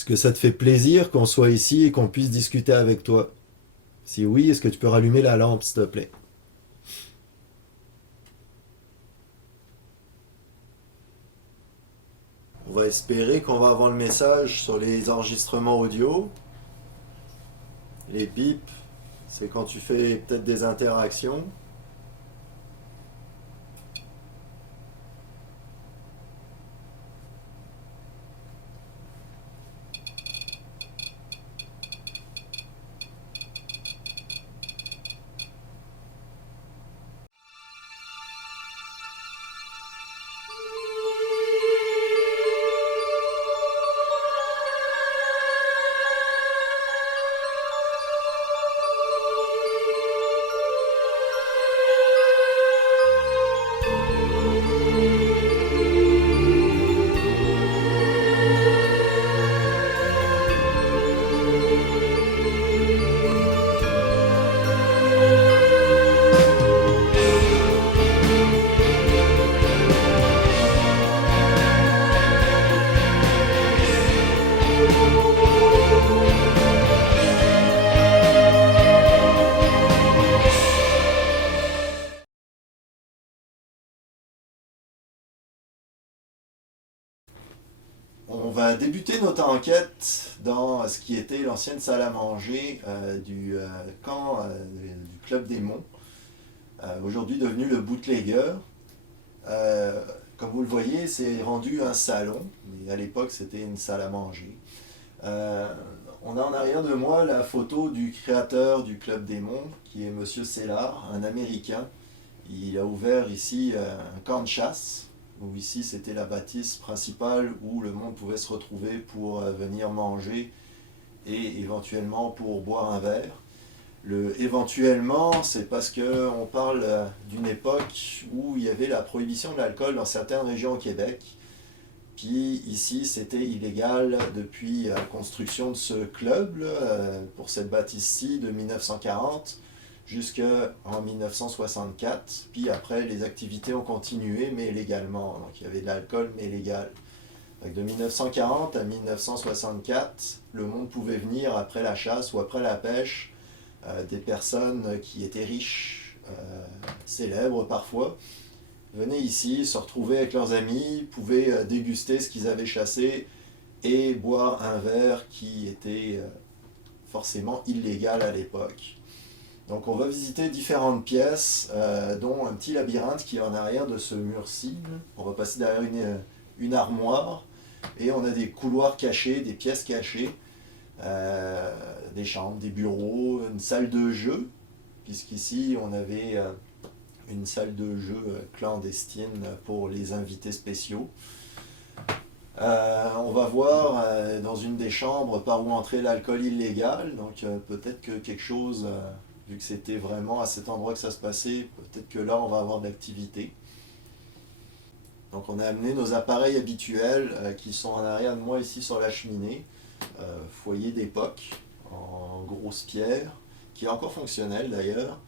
Est-ce que ça te fait plaisir qu'on soit ici et qu'on puisse discuter avec toi? Si oui, est-ce que tu peux rallumer la lampe, s'il te plaît? On va espérer qu'on va avoir le message sur les enregistrements audio. Les bips, c'est quand tu fais peut-être des interactions. On va débuter notre enquête dans ce qui était l'ancienne salle à manger du camp du Club des Monts, aujourd'hui devenu le Bootlegger. Euh, Comme vous le voyez, c'est rendu un salon, mais à l'époque c'était une salle à manger. Euh, on a en arrière de moi la photo du créateur du Club des Monts, qui est Monsieur Sellard, un Américain. Il a ouvert ici un camp de chasse, où ici c'était la bâtisse principale où le monde pouvait se retrouver pour venir manger et éventuellement pour boire un verre. Le éventuellement, c'est parce qu'on parle d'une époque où il y avait la prohibition de l'alcool dans certaines régions au Québec. Puis ici, c'était illégal depuis la construction de ce club là, pour cette bâtisse-ci de 1940 jusqu'en 1964. Puis après, les activités ont continué, mais légalement. Donc il y avait de l'alcool, mais légal. Donc, de 1940 à 1964, le monde pouvait venir après la chasse ou après la pêche, des personnes qui étaient riches, célèbres parfois, venaient ici, se retrouver avec leurs amis, pouvaient déguster ce qu'ils avaient chassé et boire un verre qui était forcément illégal à l'époque. Donc on va visiter différentes pièces, dont un petit labyrinthe qui est en arrière de ce mur-ci. On va passer derrière une armoire et on a des couloirs cachés, des pièces cachées, des chambres, des bureaux, une salle de jeu, puisqu'ici on avait une salle de jeu clandestine pour les invités spéciaux. On va voir dans une des chambres par où entrer l'alcool illégal, donc peut-être que quelque chose, vu que c'était vraiment à cet endroit que ça se passait, peut-être que là on va avoir de l'activité. Donc on a amené nos appareils habituels qui sont en arrière de moi ici sur la cheminée, foyer d'époque en grosse pierre, qui est encore fonctionnel d'ailleurs.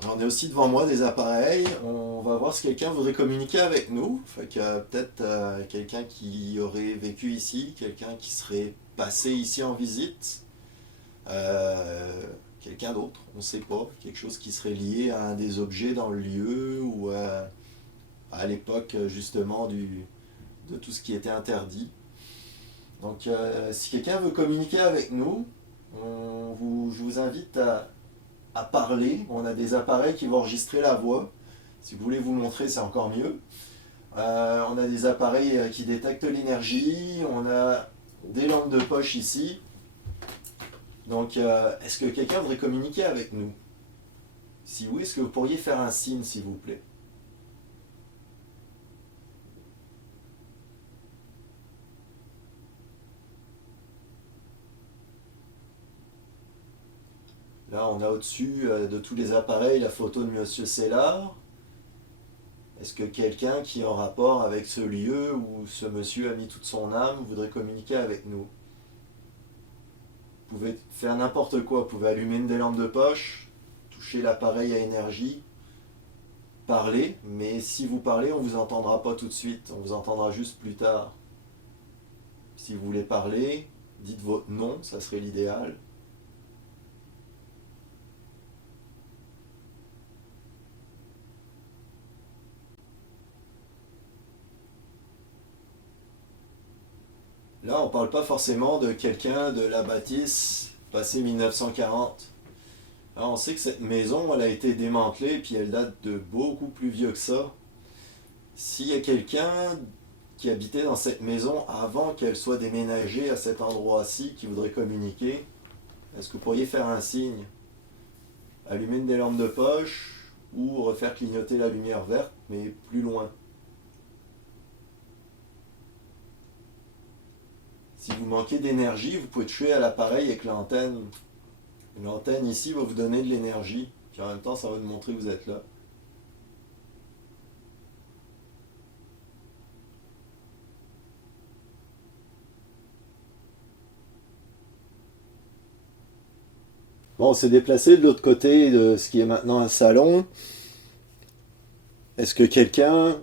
J'en ai aussi devant moi des appareils. On va voir si quelqu'un voudrait communiquer avec nous. Fait que peut-être quelqu'un qui aurait vécu ici, quelqu'un qui serait passé ici en visite, euh, quelqu'un d'autre, on ne sait pas. Quelque chose qui serait lié à un des objets dans le lieu ou à l'époque justement de tout ce qui était interdit. Donc si quelqu'un veut communiquer avec nous, je vous invite à parler. On a des appareils qui vont enregistrer la voix. Si vous voulez vous montrer, c'est encore mieux. On a des appareils qui détectent l'énergie. On a des lampes de poche ici. Donc, est-ce que quelqu'un voudrait communiquer avec nous? Si oui, est-ce que vous pourriez faire un signe, s'il vous plaît? Là, on a au-dessus de tous les appareils la photo de Monsieur Sellard. Est-ce que quelqu'un qui est en rapport avec ce lieu où ce monsieur a mis toute son âme voudrait communiquer avec nous? Vous pouvez faire n'importe quoi. Vous pouvez allumer une des lampes de poche, toucher l'appareil à énergie, parler, mais si vous parlez, on ne vous entendra pas tout de suite. On vous entendra juste plus tard. Si vous voulez parler, dites votre nom, ça serait l'idéal. Là, on ne parle pas forcément de quelqu'un de la bâtisse passé 1940. Là, on sait que cette maison, elle a été démantelée, puis elle date de beaucoup plus vieux que ça. S'il y a quelqu'un qui habitait dans cette maison avant qu'elle soit déménagée à cet endroit-ci qui voudrait communiquer, est-ce que vous pourriez faire un signe? Allumer une des lampes de poche ou refaire clignoter la lumière verte, mais plus loin. Si vous manquez d'énergie, vous pouvez toucher à l'appareil avec l'antenne. L'antenne ici va vous donner de l'énergie, puis en même temps, ça va vous montrer que vous êtes là. Bon, on s'est déplacé de l'autre côté de ce qui est maintenant un salon. Est-ce que quelqu'un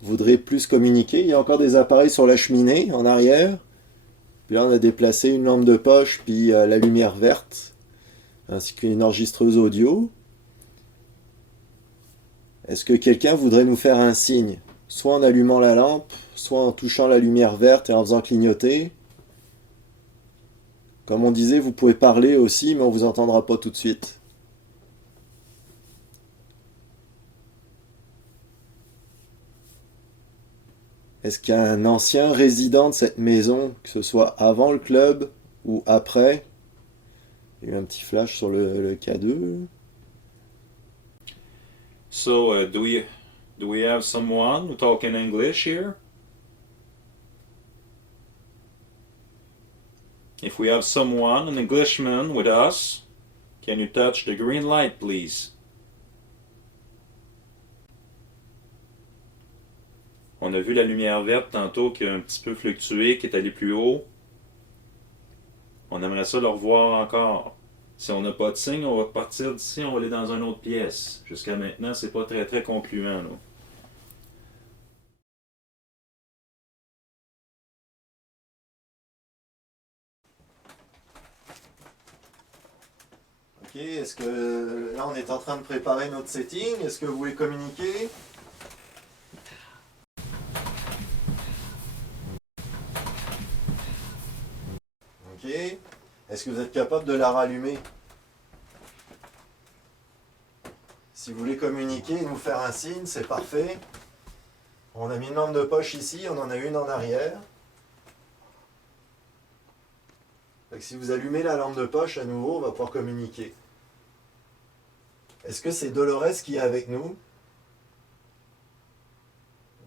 voudrait plus communiquer? Il y a encore des appareils sur la cheminée en arrière. Puis là, on a déplacé une lampe de poche, puis la lumière verte, ainsi qu'une enregistreuse audio. Est-ce que quelqu'un voudrait nous faire un signe? Soit en allumant la lampe, soit en touchant la lumière verte et en faisant clignoter. Comme on disait, vous pouvez parler aussi, mais on ne vous entendra pas tout de suite. Est-ce qu'il y a un ancien résident de cette maison, que ce soit avant le club ou après? Il y a eu un petit flash sur le K2. So, do we have someone who talk in English here? If we have someone, an Englishman with us, can you touch the green light, please? On a vu la lumière verte tantôt qui a un petit peu fluctué, qui est allée plus haut. On aimerait ça le revoir encore. Si on n'a pas de signe, on va partir d'ici, on va aller dans une autre pièce. Jusqu'à maintenant, c'est pas très très concluant, là. Ok, est-ce que là on est en train de préparer notre setting? Est-ce que vous voulez communiquer? Ok. Est-ce que vous êtes capable de la rallumer? Si vous voulez communiquer et nous faire un signe, c'est parfait. On a mis une lampe de poche ici, on en a une en arrière. Fait que si vous allumez la lampe de poche à nouveau, on va pouvoir communiquer. Est-ce que c'est Dolores qui est avec nous?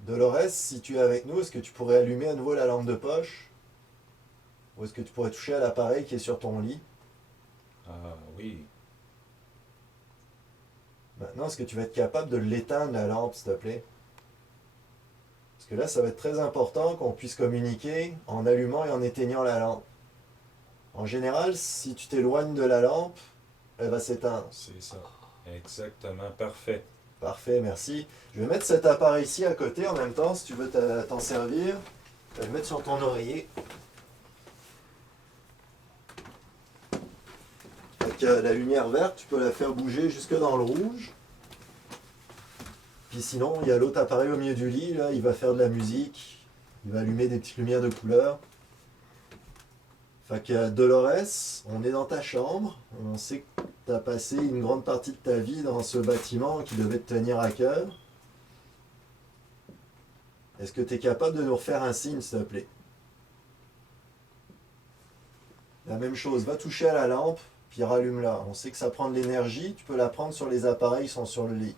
Dolores, si tu es avec nous, est-ce que tu pourrais allumer à nouveau la lampe de poche? Ou est-ce que tu pourrais toucher à l'appareil qui est sur ton lit? Ah oui. Maintenant, est-ce que tu vas être capable de l'éteindre la lampe, s'il te plaît? Parce que là, ça va être très important qu'on puisse communiquer en allumant et en éteignant la lampe. En général, si tu t'éloignes de la lampe, elle va s'éteindre. C'est ça. Exactement, parfait. Parfait, merci. Je vais mettre cet appareil-ci à côté en même temps, si tu veux t'en servir. Je vais le mettre sur ton oreiller. Avec la lumière verte, tu peux la faire bouger jusque dans le rouge. Puis sinon, il y a l'autre appareil au milieu du lit, là, il va faire de la musique. Il va allumer des petites lumières de couleur. Fait que Dolores, on est dans ta chambre. On sait que tu as passé une grande partie de ta vie dans ce bâtiment qui devait te tenir à cœur. Est-ce que tu es capable de nous refaire un signe, s'il te plaît? La même chose, va toucher à la lampe, puis rallume-la. On sait que ça prend de l'énergie, tu peux la prendre sur les appareils qui sont sur le lit.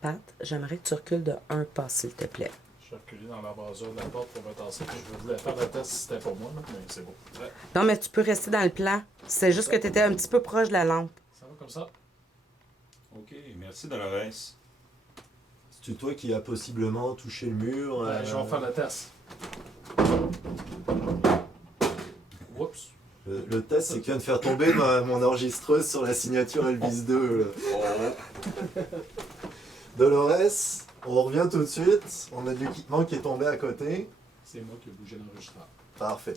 Pat, j'aimerais que tu recules de un pas, s'il te plaît. Je vais reculer dans l'embrasure de la porte pour me tasser, puis je voulais faire le test si c'était pour moi, là, mais c'est bon. Ouais. Non, mais tu peux rester dans le plan. C'est juste que tu étais un petit peu proche de la lampe. Ça va comme ça? Ok, merci Dolores. C'est toi qui as possiblement touché le mur. Je vais faire le test. Oups. Le test, c'est que tu viens de faire tomber mon enregistreuse sur la signature Elvis 2. Là. Dolores, on revient tout de suite. On a de l'équipement qui est tombé à côté. C'est moi qui ai bougé l'enregistreur. Parfait.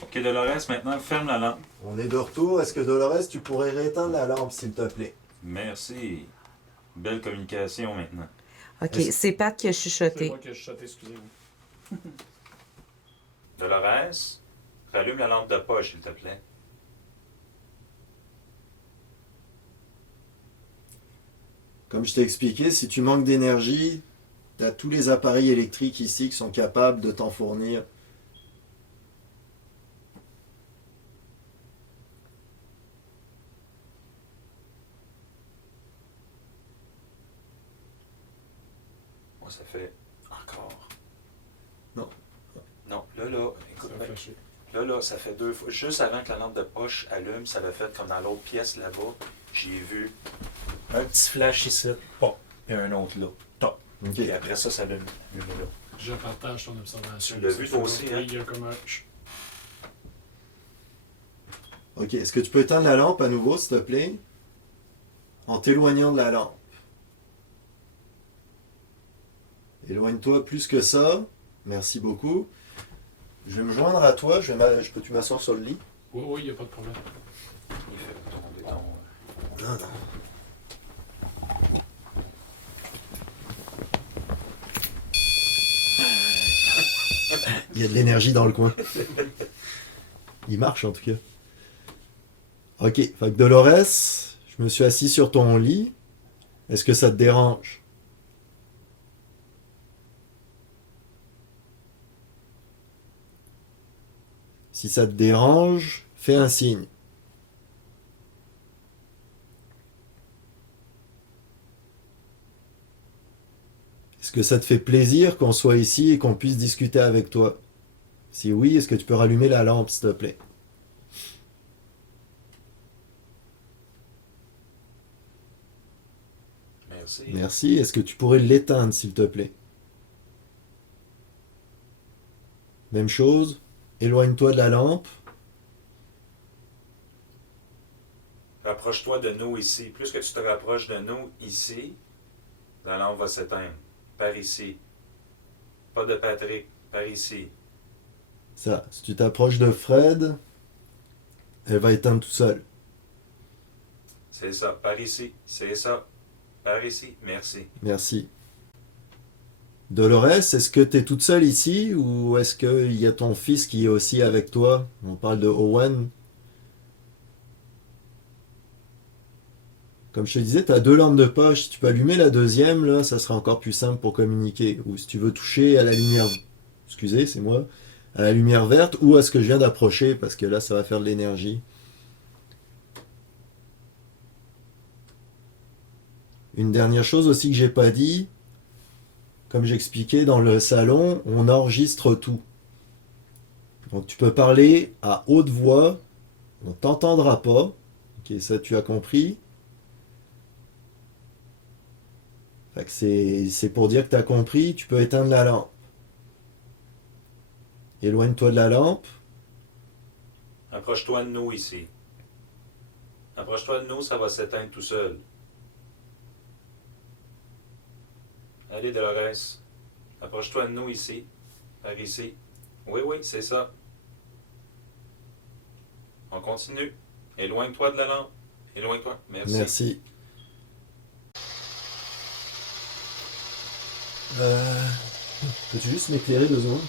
Ok, Dolores, maintenant ferme la lampe. On est de retour. Est-ce que Dolores, tu pourrais rééteindre la lampe, s'il te plaît? Merci. Belle communication maintenant. OK, Est-ce- c'est Pat qui a C'est chuchoté. moi qui ai chuchoté, excusez-vous. Dolores, rallume la lampe de poche, s'il te plaît. Comme je t'ai expliqué, si tu manques d'énergie, tu as tous les appareils électriques ici qui sont capables de t'en fournir. Moi, ça fait encore. Non. Non, là, écoute, Ça a flashé. là, ça fait 2 fois. Juste avant que la lampe de poche allume, ça l'a fait comme dans l'autre pièce là-bas. J'ai vu un petit flash ici, pop, et un autre là, top. Ok. Et après ça, ça allume là. Je partage ton observation. Tu l'as vu, toi aussi, hein? Oui, il y a comme un... Ok, est-ce que tu peux éteindre la lampe à nouveau, s'il te plaît? En t'éloignant de la lampe. Éloigne-toi plus que ça. Merci beaucoup. Je vais me joindre à toi. Peux-tu m'asseoir sur le lit? Oui, oui, il n'y a pas de problème. Il fait tomber ton. Non, non. Il y a de l'énergie dans le coin. Il marche en tout cas. Ok, fait que Dolores, je me suis assis sur ton lit. Est-ce que ça te dérange? Si ça te dérange, fais un signe. Est-ce que ça te fait plaisir qu'on soit ici et qu'on puisse discuter avec toi? Si oui, est-ce que tu peux rallumer la lampe, s'il te plaît? Merci. Merci. Est-ce que tu pourrais l'éteindre, s'il te plaît? Même chose. Éloigne-toi de la lampe. Rapproche-toi de nous ici. Plus que tu te rapproches de nous ici, la lampe va s'éteindre. Par ici. Pas de Patrick, par ici. Ça. Si tu t'approches de Fred, elle va éteindre tout seul. C'est ça, par ici. C'est ça. Par ici. Merci. Merci. Dolores, est-ce que tu es toute seule ici ou est-ce qu'il y a ton fils qui est aussi avec toi? On parle de Owen. Comme je te disais, tu as 2 lampes de poche. Si tu peux allumer la deuxième, là, ça sera encore plus simple pour communiquer. Ou si tu veux toucher à la lumière... Excusez, c'est moi. À la lumière verte ou à ce que je viens d'approcher, parce que là, ça va faire de l'énergie. Une dernière chose aussi que j'ai pas dit, comme j'expliquais dans le salon, on enregistre tout. Donc tu peux parler à haute voix, on t'entendra pas. Ok, ça tu as compris. Fait que c'est pour dire que tu as compris, tu peux éteindre la lampe. Éloigne-toi de la lampe. Approche-toi de nous ici. Approche-toi de nous, ça va s'éteindre tout seul. Allez, Dolores. Approche-toi de nous ici. Par ici. Oui, oui, c'est ça. On continue. Éloigne-toi de la lampe. Éloigne-toi. Merci. Merci. Peux-tu juste m'éclairer 2 secondes?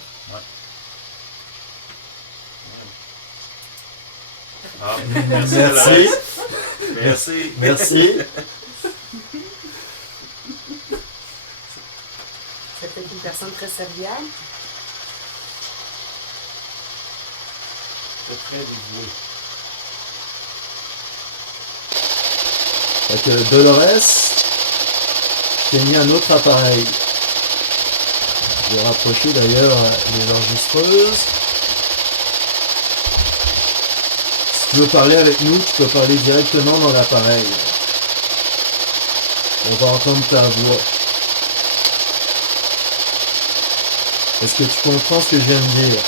Ah, merci. Merci. Dolores. Merci. Merci. C'était une personne très serviable. C'est très dévoué. Fait que Dolores, je t'ai mis un autre appareil. Je vais rapprocher d'ailleurs les enregistreuses. Si tu veux parler avec nous, tu peux parler directement dans l'appareil. On va entendre ta voix. Est-ce que tu comprends ce que je viens de dire?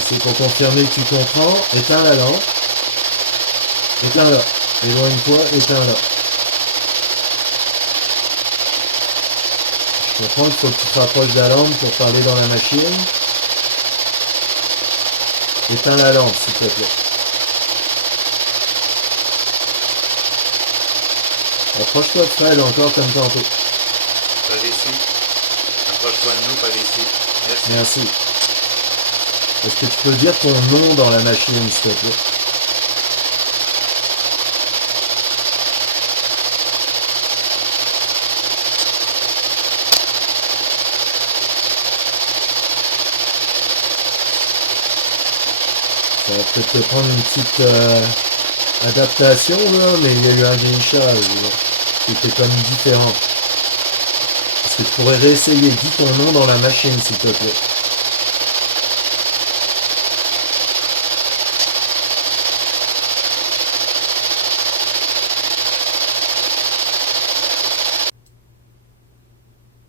Si c'est pour confirmer que tu comprends, éteins la lampe. Éteins-la. Éloigne-toi, éteins-la. Je comprends qu'il faut que tu te rapproches de la lampe pour parler dans la machine. Éteins la lampe, s'il te plaît. Approche-toi de Fred encore comme tantôt. Par ici. Approche-toi de nous par ici. Merci. Merci. Est-ce que tu peux dire ton nom dans la machine, s'il te plaît? Ça va peut-être te prendre une petite adaptation, là, mais il y a eu un glitchage là, qui était comme différent. Est-ce que tu pourrais réessayer? Dis ton nom dans la machine, s'il te plaît.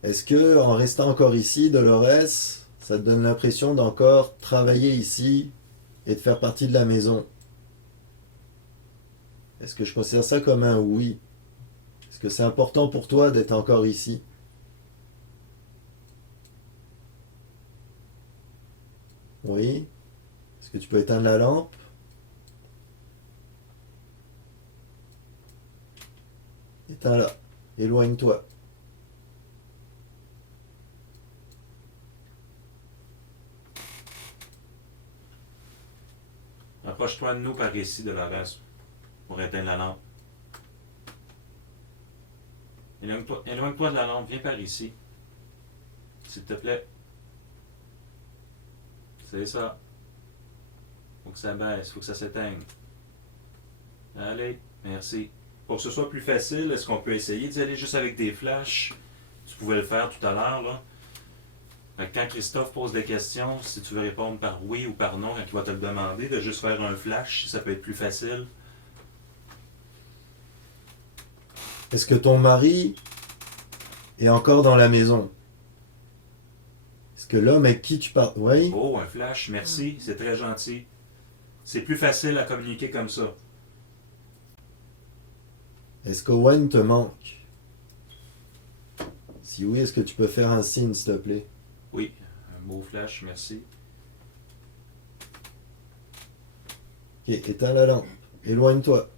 Est-ce que, en restant encore ici, Dolores, ça te donne l'impression d'encore travailler ici et de faire partie de la maison? Est-ce que je considère ça comme un oui? Est-ce que c'est important pour toi d'être encore ici? Oui? Est-ce que tu peux éteindre la lampe? Éteins-la. Éloigne-toi. Approche-toi de nous par ici, Dolores, pour éteindre la lampe. Éloigne-toi de la lampe, viens par ici. S'il te plaît. C'est ça. Faut que ça baisse, faut que ça s'éteigne. Allez, merci. Pour que ce soit plus facile, est-ce qu'on peut essayer d'y aller juste avec des flashs? Tu pouvais le faire tout à l'heure, là. Fait que quand Christophe pose des questions, si tu veux répondre par oui ou par non, quand il va te le demander, de juste faire un flash, ça peut être plus facile. Est-ce que ton mari est encore dans la maison? Est-ce que l'homme avec qui tu parles... Oui? Oh, un flash, merci, c'est très gentil. C'est plus facile à communiquer comme ça. Est-ce qu'Owen te manque? Si oui, est-ce que tu peux faire un signe, s'il te plaît? Oui, un beau flash, merci. Ok, éteins la lampe. Éloigne-toi.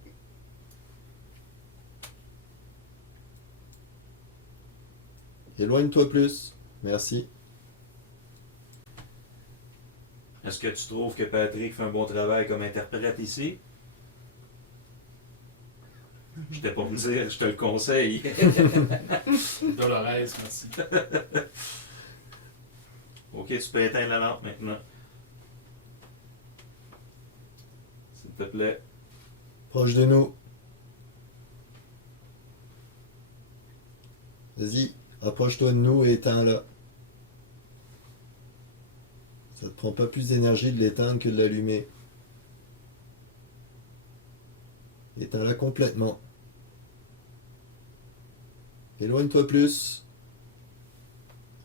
Éloigne-toi plus. Merci. Est-ce que tu trouves que Patrick fait un bon travail comme interprète ici? Je t'ai pas me dire, je te le conseille. Dolores, merci. Ok, tu peux éteindre la lampe maintenant. S'il te plaît. Proche de nous. Vas-y, approche-toi de nous et éteins-la. Ça te prend pas plus d'énergie de l'éteindre que de l'allumer. Éteins-la complètement. Éloigne-toi plus.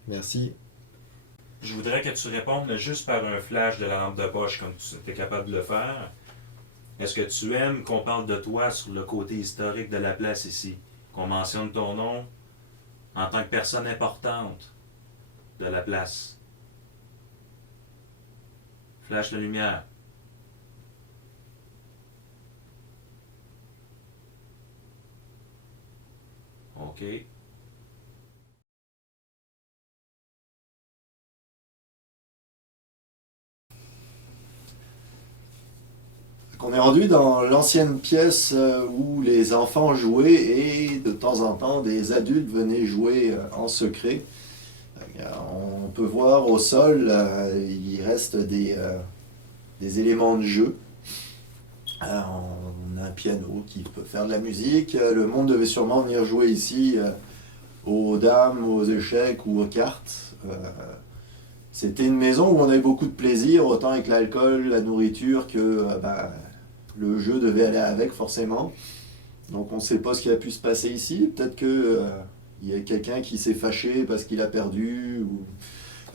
Merci. Je voudrais que tu répondes juste par un flash de la lampe de poche comme tu étais capable de le faire. Est-ce que tu aimes qu'on parle de toi sur le côté historique de la place ici? Qu'on mentionne ton nom en tant que personne importante de la place? Flash de lumière. OK. On est rendu dans l'ancienne pièce où les enfants jouaient et de temps en temps des adultes venaient jouer en secret. On peut voir au sol, il reste des éléments de jeu. On a un piano qui peut faire de la musique. Le monde devait sûrement venir jouer ici aux dames, aux échecs ou aux cartes. C'était une maison où on avait beaucoup de plaisir, autant avec l'alcool, la nourriture que le jeu devait aller avec forcément. Donc on ne sait pas ce qui a pu se passer ici. Peut-être que il y a quelqu'un qui s'est fâché parce qu'il a perdu.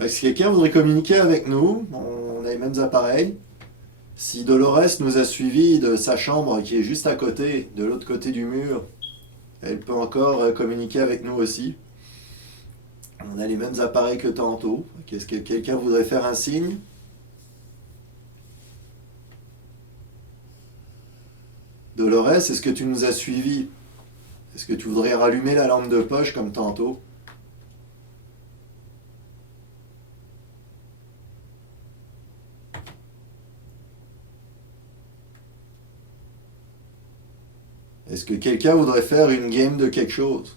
Si quelqu'un voudrait communiquer avec nous, on a les mêmes appareils. Si Dolores nous a suivis de sa chambre qui est juste à côté, de l'autre côté du mur, elle peut encore communiquer avec nous aussi. On a les mêmes appareils que tantôt. Est-ce que quelqu'un voudrait faire un signe? Dolores, est-ce que tu nous as suivis? Est-ce que tu voudrais rallumer la lampe de poche comme tantôt? Est-ce que quelqu'un voudrait faire une game de quelque chose?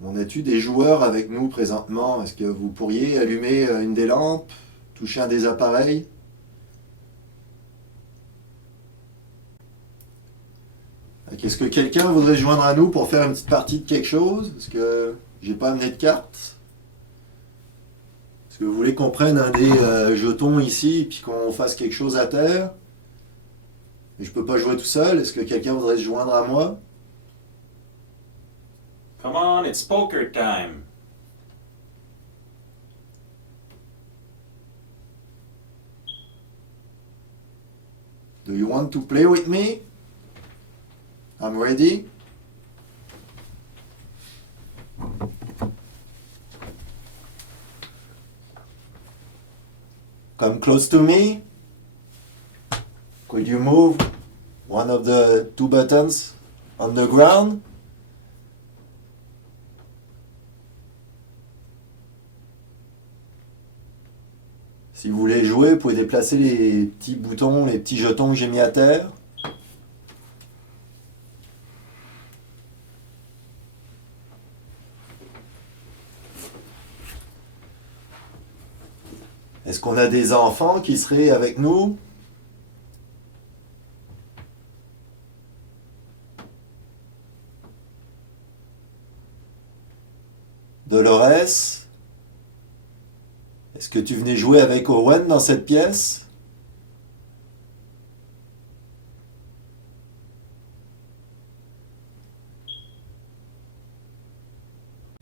On a-tu des joueurs avec nous présentement? Est-ce que vous pourriez allumer une des lampes, toucher un des appareils? Est-ce que quelqu'un voudrait se joindre à nous pour faire une petite partie de quelque chose? Parce que j'ai pas amené de cartes. Est-ce que vous voulez qu'on prenne un des jetons ici et puis qu'on fasse quelque chose à terre? Et je peux pas jouer tout seul. Est-ce que quelqu'un voudrait se joindre à moi? Come on, it's poker time. Do you want to play with me? I'm ready. Come close to me. Could you move one of the two buttons on the ground? Si vous voulez jouer, vous pouvez déplacer les petits boutons, les petits jetons que j'ai mis à terre. Est-ce qu'on a des enfants qui seraient avec nous? Dolores? Est-ce que tu venais jouer avec Owen dans cette pièce?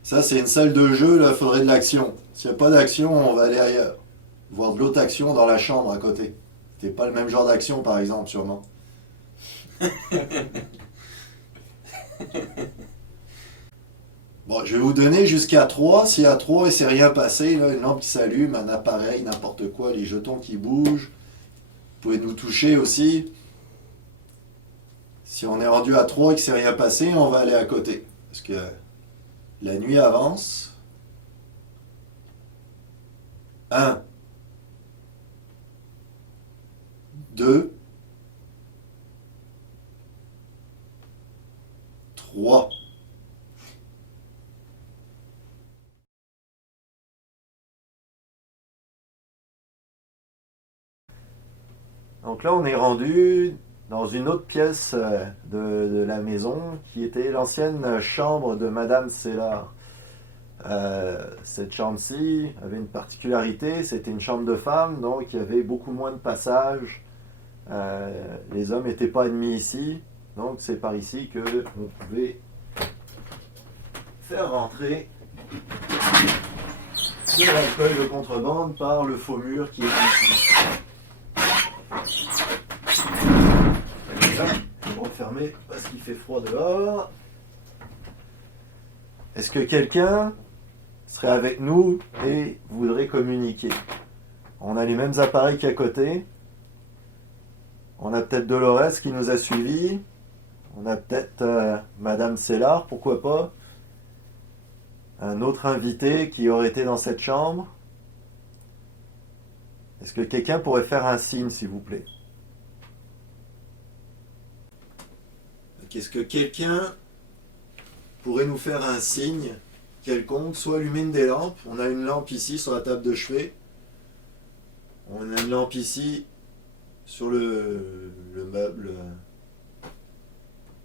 Ça, c'est une salle de jeu, là, il faudrait de l'action. S'il n'y a pas d'action, on va aller ailleurs. Voir de l'autre action dans la chambre à côté. C'est pas le même genre d'action, par exemple, sûrement. Bon, je vais vous donner jusqu'à 3. S'il y a 3 et c'est rien passé, là, une lampe qui s'allume, un appareil, n'importe quoi, les jetons qui bougent. Vous pouvez nous toucher aussi. Si on est rendu à 3 et que c'est rien passé, on va aller à côté. Parce que la nuit avance. 1, 2, 3. Donc là, on est rendu dans une autre pièce de la maison qui était l'ancienne chambre de Madame Sellard. Cette chambre-ci avait une particularité, c'était une chambre de femme, donc il y avait beaucoup moins de passages. Les hommes n'étaient pas admis ici, donc c'est par ici que on pouvait faire rentrer de l'alcool de contrebande par le faux mur qui est ici. On va fermer parce qu'il fait froid dehors. Est-ce que quelqu'un serait avec nous et voudrait communiquer? On a les mêmes appareils qu'à côté. On a peut-être Dolores qui nous a suivis. On a peut-être Madame Sellard, pourquoi pas. Un autre invité qui aurait été dans cette chambre. Est-ce que quelqu'un pourrait faire un signe, s'il vous plaît? Est-ce que quelqu'un pourrait nous faire un signe quelconque, soit allumer une des lampes? On a une lampe ici sur la table de chevet. On a une lampe ici sur le meuble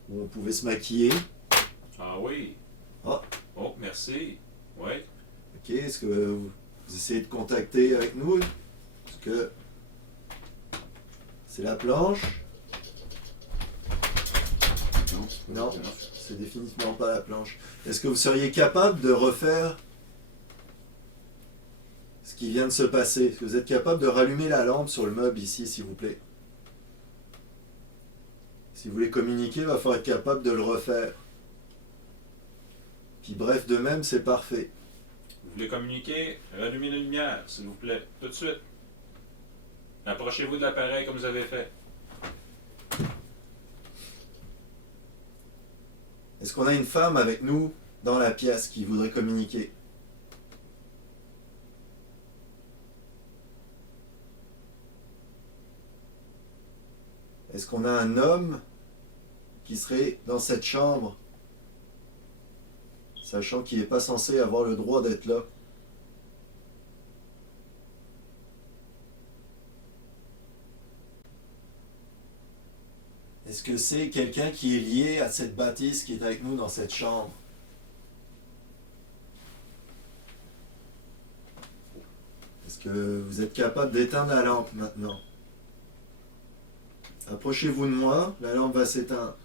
où on pouvait se maquiller. Ah oui. Ah. Oh, merci. Oui. Ok, est-ce que vous essayez de contacter avec nous? Est-ce que c'est la planche? Non, c'est définitivement pas la planche. Est-ce que vous seriez capable de refaire ce qui vient de se passer? Est-ce que vous êtes capable de rallumer la lampe sur le meuble ici, s'il vous plaît? Si vous voulez communiquer, il va falloir être capable de le refaire. Puis bref, de même, c'est parfait. Vous voulez communiquer? Rallumez la lumière, s'il vous plaît, tout de suite. Approchez-vous de l'appareil comme vous avez fait. Est-ce qu'on a une femme avec nous dans la pièce qui voudrait communiquer? Est-ce qu'on a un homme qui serait dans cette chambre, sachant qu'il n'est pas censé avoir le droit d'être là? Est-ce que c'est quelqu'un qui est lié à cette bâtisse qui est avec nous dans cette chambre? Est-ce que vous êtes capable d'éteindre la lampe maintenant? Approchez-vous de moi, la lampe va s'éteindre.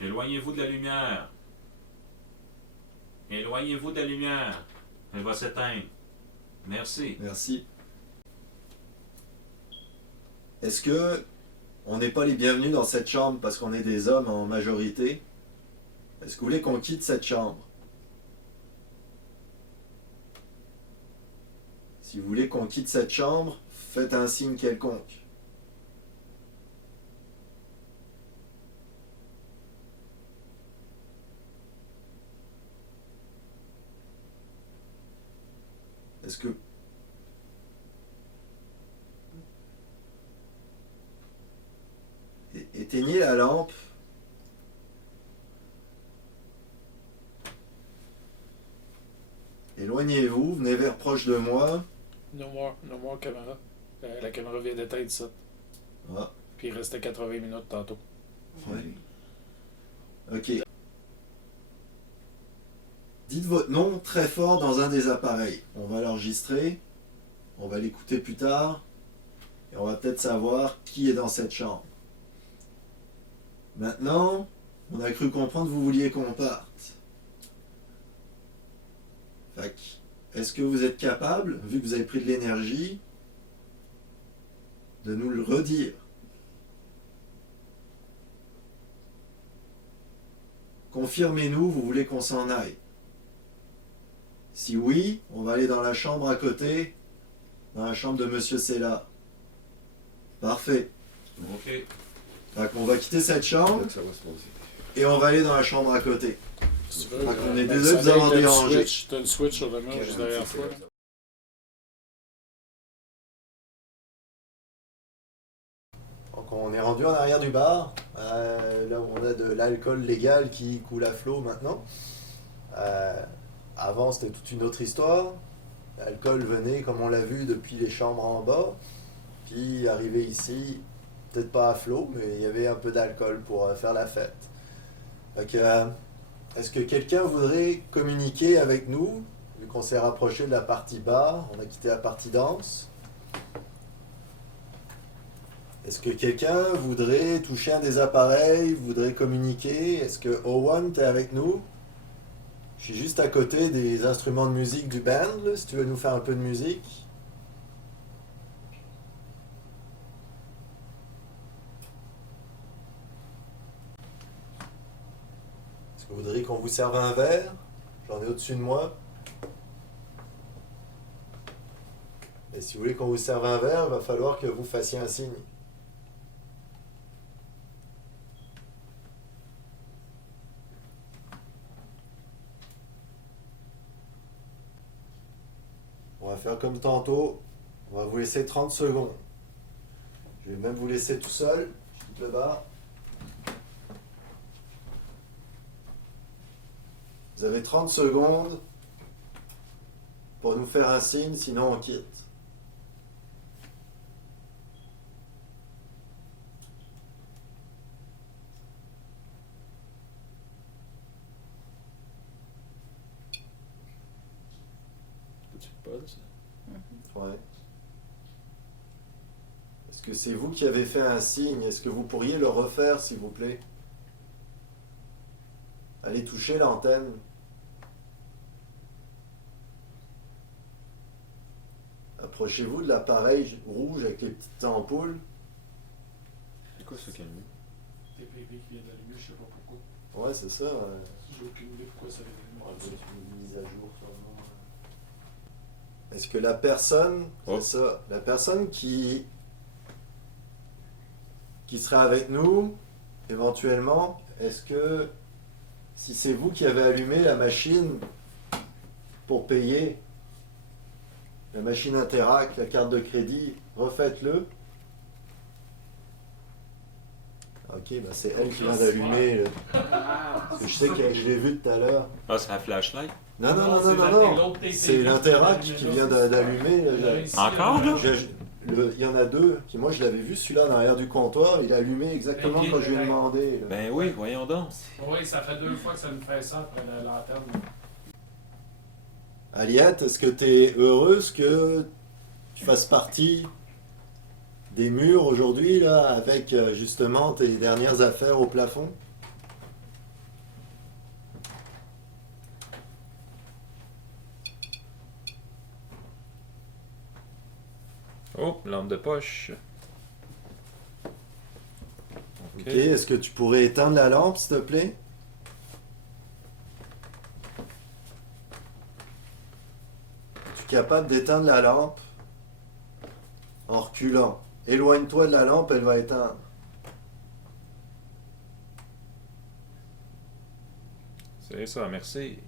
Éloignez-vous de la lumière. Éloignez-vous de la lumière. Elle va s'éteindre. Merci. Merci. Est-ce que on n'est pas les bienvenus dans cette chambre parce qu'on est des hommes en majorité? Est-ce que vous voulez qu'on quitte cette chambre? Si vous voulez qu'on quitte cette chambre, faites un signe quelconque. Est-ce que... Éteignez la lampe. Éloignez-vous, venez vers proche de moi. No more caméra. La caméra vient d'éteindre ça. Ah, Puis il restait 80 minutes tantôt. ouais. Ok. Dites votre nom très fort dans un des appareils. On va l'enregistrer. On va l'écouter plus tard. Et on va peut-être savoir qui est dans cette chambre. Maintenant, on a cru comprendre que vous vouliez qu'on parte. Fait que, est-ce que vous êtes capable, vu que vous avez pris de l'énergie, de nous le redire? Confirmez-nous, vous voulez qu'on s'en aille. Si oui, on va aller dans la chambre à côté, dans la chambre de Monsieur Sella. Parfait. OK. Fait qu'on va quitter cette chambre et on va aller dans la chambre à côté. Si tu veux, Fait qu'on est ben, désolé de vous avoir dérangé. T'as une switch sur le mur juste derrière toi. Donc on est rendu en arrière du bar, là où on a de l'alcool légal qui coule à flot maintenant. Avant c'était toute une autre histoire. L'alcool venait, comme on l'a vu, depuis les chambres en bas, puis arrivé ici, peut-être pas à flot, mais il y avait un peu d'alcool pour faire la fête. Donc, est-ce que quelqu'un voudrait communiquer avec nous, vu qu'on s'est rapproché de la partie bar, on a quitté la partie danse? Est-ce que quelqu'un voudrait toucher un des appareils, voudrait communiquer? Est-ce que Owen, t'es avec nous? Je suis juste à côté des instruments de musique du band, là, si tu veux nous faire un peu de musique. Est-ce que vous voudriez qu'on vous serve un verre? J'en ai au-dessus de moi. Et si vous voulez qu'on vous serve un verre, il va falloir que vous fassiez un signe. On va faire comme tantôt. On va vous laisser 30 secondes. Je vais même vous laisser tout seul. Je quitte le bar. Vous avez 30 secondes pour nous faire un signe, sinon on quitte. Peux-tu le buzz? Ouais. Est-ce que c'est vous qui avez fait un signe? Est-ce que vous pourriez le refaire, s'il vous plaît? Allez toucher l'antenne. Approchez-vous de l'appareil rouge avec les petites ampoules. C'est quoi ce calme? TPP qui vient d'allumer, je sais pas pourquoi. Ouais, c'est ça. J'ai aucune idée pourquoi ça vient d'allumer. Une mise à jour, sûrement. Est-ce que la personne, Oh. c'est ça, la personne qui serait avec nous, éventuellement, est-ce que si c'est vous qui avez allumé la machine pour payer, la machine Interac, la carte de crédit, refaites-le. Ok, bah c'est elle qui vient d'allumer. Parce que je sais que je l'ai vu tout à l'heure. Ah, c'est la flashlight? Non, non, non, c'est non, la- non, non. l'autre TTV C'est l'Interac qui qui vient vient d'allumer. Là, ici, Encore, là? Il y en a deux. Moi, je l'avais vu, celui-là, en arrière du comptoir. Il a allumé exactement Ben, quand je lui ai ben, demandé. Là. Ben oui, voyons donc. Oui, ça fait 2 fois que ça me fait ça après la lanterne. Aliette, est-ce que tu es heureuse que tu fasses partie des murs aujourd'hui, là, avec justement tes dernières affaires au plafond? Oh, lampe de poche. Ok, est-ce que tu pourrais éteindre la lampe, s'il te plaît? Es-tu capable d'éteindre la lampe en reculant? Éloigne-toi de la lampe, elle va éteindre. C'est ça, merci.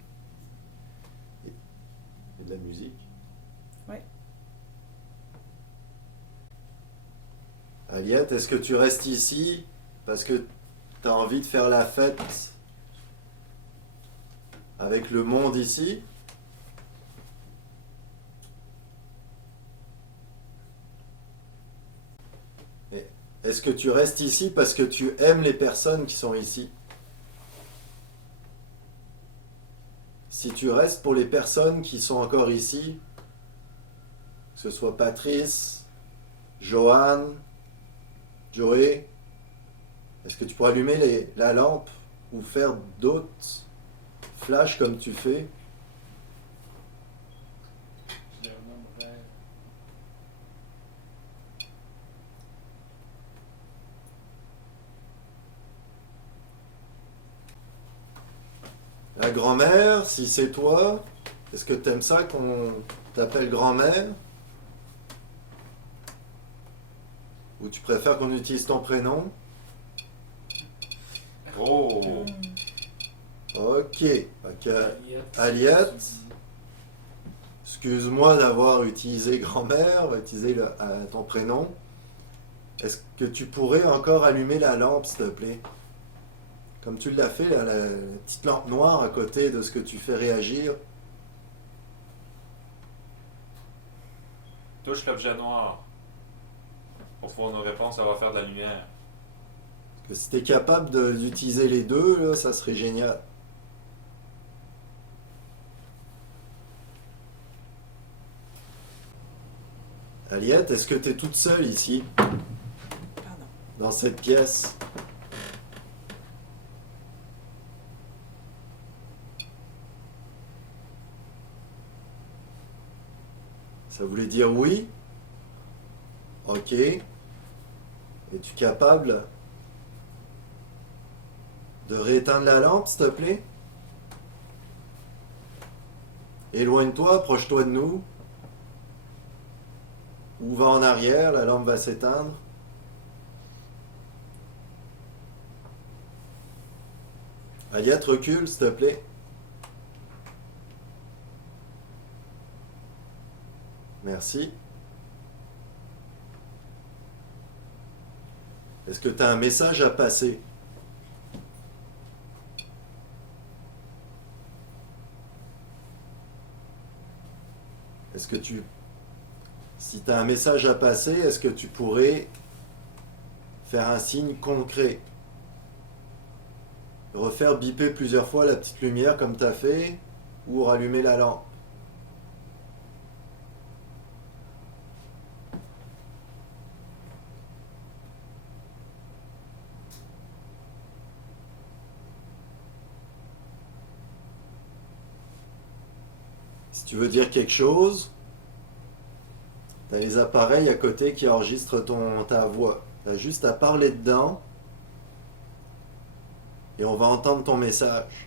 Il y a de la musique. Oui. Aliette, est-ce que tu restes ici parce que tu as envie de faire la fête avec le monde ici? Et est-ce que tu restes ici parce que tu aimes les personnes qui sont ici? Si tu restes pour les personnes qui sont encore ici, que ce soit Patrice, Joanne, Joey, est-ce que tu pourrais allumer la lampe ou faire d'autres flashs comme tu fais? Je les renommerais. La grand-mère, si c'est toi, est-ce que t'aimes ça qu'on t'appelle grand-mère? Ou tu préfères qu'on utilise ton prénom? Oh! Ok. Ok. Aliette. Aliette. Excuse-moi d'avoir utilisé grand-mère, on va utiliser ton prénom. Est-ce que tu pourrais encore allumer la lampe, s'il te plaît? Comme tu l'as fait, là, la petite lampe noire à côté de ce que tu fais réagir. Touche l'objet noir. Pour pouvoir nous répondre, ça va faire de la lumière. Parce que si tu es capable d'utiliser les deux, là, ça serait génial. Aliette, est-ce que tu es toute seule ici, Pardon. dans cette pièce? Ça voulait dire oui? Ok. Es-tu capable de rééteindre la lampe, s'il te plaît? Éloigne-toi, approche-toi de nous. Ou va en arrière, la lampe va s'éteindre. Aliette, recule, s'il te plaît. Merci. Est-ce que tu as un message à passer? Est-ce que tu... Si tu as un message à passer, est-ce que tu pourrais faire un signe concret? Refaire biper plusieurs fois la petite lumière comme tu as fait, ou rallumer la lampe? Si tu veux dire quelque chose, tu as les appareils à côté qui enregistrent ta voix. Tu as juste à parler dedans et on va entendre ton message.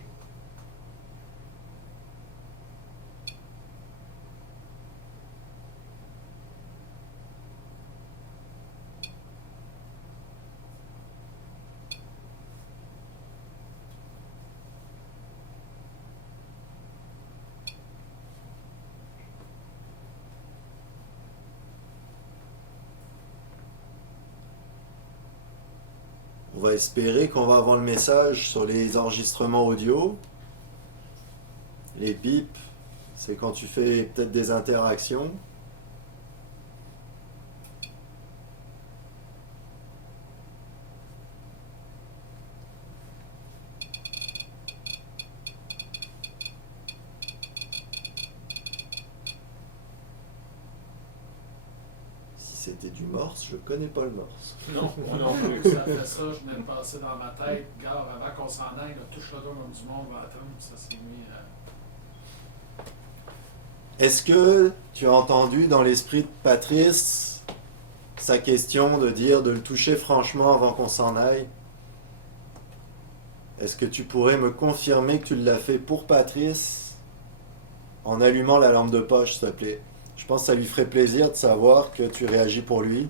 On va espérer qu'on va avoir le message sur les enregistrements audio. Les bips, c'est quand tu fais peut-être des interactions. Si c'était du morse, je connais pas le morse. Non, moi non plus. Ça fait ça, je venais de passer dans ma tête. Regarde, avant qu'on s'en aille, là, touche le dos comme du monde va attendre. Ça s'est mis à. Est-ce que tu as entendu dans l'esprit de Patrice sa question de dire de le toucher franchement avant qu'on s'en aille? Est-ce que tu pourrais me confirmer que tu l'as fait pour Patrice en allumant la lampe de poche, s'il te plaît? Je pense que ça lui ferait plaisir de savoir que tu réagis pour lui.